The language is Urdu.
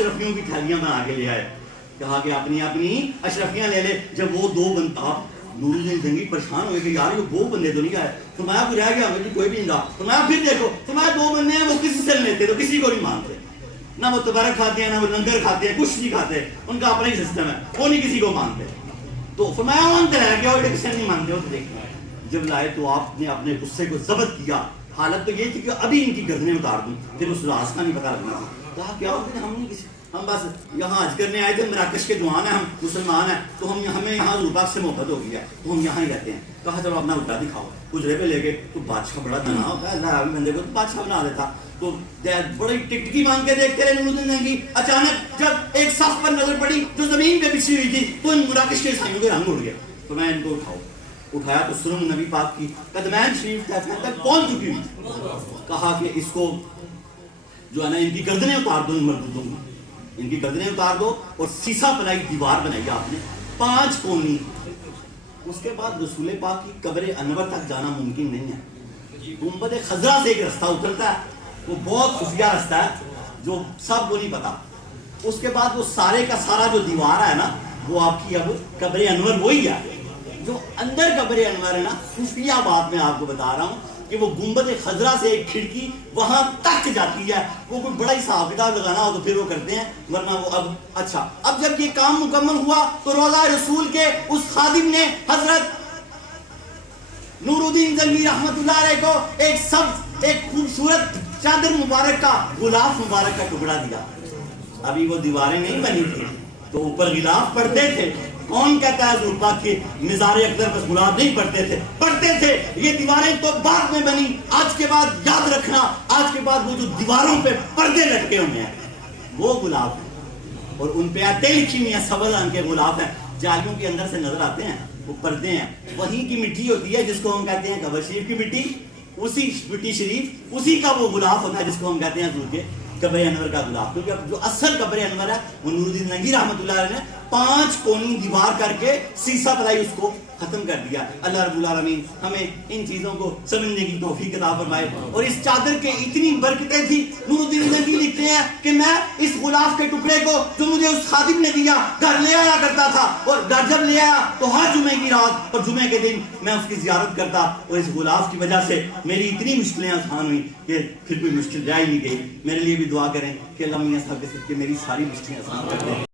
اشرفیوں کی تھیلیاں بنا کے لے آئے. کہا کہ اپنی اپنی اشرفیاں لے لے. جب وہ دو بندہ نور الدین زنگی پریشان ہوئے کہ یار یہ دو بندے تو نہیں آئے. فرمایا کوئی رہ گیا ہمیں کہ کوئی بھی نہیں رہا. فرمایا پھر دیکھو. فرمایا دو بندے ہیں وہ کسی سے لیتے تو کسی کو نہیں مانتے, نہ وہ تبرک کھاتے ہیں نہ وہ لنگر کھاتے ہیں, کچھ نہیں کھاتے, ان کا اپنا ہی سسٹم ہے, وہ نہیں کسی کو مانتے. تو فرمایا انت رہ گیا اور کسی نہیں مانتے ہو. تو دیکھنا جب لائے تو آپ نے اپنے غصے کو ضبط کیا. حالت تو یہ تھی کہ ابھی ان کی گردنیں اتار دوں, پھر اس راز کا نہیں پتا لگنا. کہا کیا ہوتے ہیں, ہم نہیں کسی, ہم بس یہاں حج کرنے آئے تھے, مراکش کے جوان ہیں, ہم مسلمان ہیں, تو ہمیں یہاں حضور پاک سے محبت ہو گئی ہے تو ہم یہاں ہی رہتے ہیں. کہا چلو اپنا اٹھا دکھاؤ. حجرے پہ لے گئے تو بادشاہ بڑا دنا ہوتا ہے, اللہ بندے کو تو بادشاہ بنا دیتا. تو بڑی ٹکٹکی مانگ کے دیکھتے رہے نور الدین زنگی. اچانک جب ایک صف پر نظر پڑی جو زمین پہ بچھی ہوئی تھی تو ان مراکش کے عیسائیوں کے رنگ اڑ گئے. تو میں ان کو اٹھایا تو سرنگ نبی پاک کی قدمین شریف تک پہنچ چکی ہوئی تھی. کہا کہ اس کو جو ہے نا ان کی گردنیں اتار دو, ان مردودوں کی ان کی گردنیں اتار دو. اور سیسا پلائی دیوار بنائی آپ نے 5 کونی. اس کے بعد رسول پاک کی قبر انور تک جانا ممکن نہیں ہے. گنبد خضرا سے ایک رستہ اترتا ہے, وہ بہت خفیہ رستہ ہے جو سب کو نہیں پتا. اس کے بعد وہ سارے کا سارا جو دیوار ہے نا وہ آپ کی اب قبر انور وہی ہے. جو اندر قبر انور ہے نا, خفیہ بات میں آپ کو بتا رہا ہوں کہ وہ گنبد خضرا سے ایک کھڑکی وہاں تک جاتی ہے. وہ کوئی بڑا ہی حساب کتاب لگانا ہو تو پھر وہ کرتے ہیں, ورنہ وہ اچھا. اب جب یہ کام مکمل ہوا تو روضہ رسول کے اس خادم نے حضرت نور الدین زنگی رحمت اللہ علیہ کو ایک خوبصورت چادر مبارک کا, غلاف مبارک کا ٹکڑا دیا. ابھی وہ دیواریں نہیں بنی تھی تو اوپر غلاف پڑھتے تھے. کون کہتا ہے حضور پاک کے مزار اقدر پر غلاف نہیں پڑھتے تھے؟ پڑھتے تھے. یہ دیواریں تو بعد میں بنی. آج کے بعد یاد رکھنا, آج کے بعد وہ جو دیواروں پہ پردے لٹکے ہوئے ہیں وہ غلاف ہیں, اور ان پہ آیتیں لکھی ہوئی ہیں, سبز رنگ کے غلاف ہیں. جالیوں کے اندر سے نظر آتے ہیں, وہ پردے ہیں. وہیں کی مٹی ہوتی ہے جس کو ہم کہتے ہیں قبر شریف کی مٹی, اسی مٹی شریف اسی کا وہ غلاف ہوتا ہے جس کو ہم کہتے ہیں حضور کے قبر انور کا غلاف. کیونکہ جو اصل قبر انور ہے وہ نور الدین زنگی رحمت اللہ علیہ نے 5 کونی دیوار کر کے سیسا پلائی اس کو ختم کر دیا. اللہ رب العالمین ہمیں ان چیزوں کو سمجھنے کی توفیق عطا فرمائے. اور اس چادر کے اتنی برکتیں تھی, نور الدین زنگی لکھتے ہیں کہ میں اس غلاف کے ٹکڑے کو جو مجھے اس خادم نے دیا گھر لے آیا کرتا تھا, اور گھر جب لے آیا تو ہر جمعے کی رات اور جمعے کے دن میں اس کی زیارت کرتا. اور اس غلاف کی وجہ سے میری اتنی مشکلیں آسان ہوئی کہ پھر کوئی مشکل رہ ہی نہیں گئی. میرے لیے بھی دعا کریں کہ اللہ میاں صاحب کے صدقے میری ساری مشکلیں آسان کر دیں.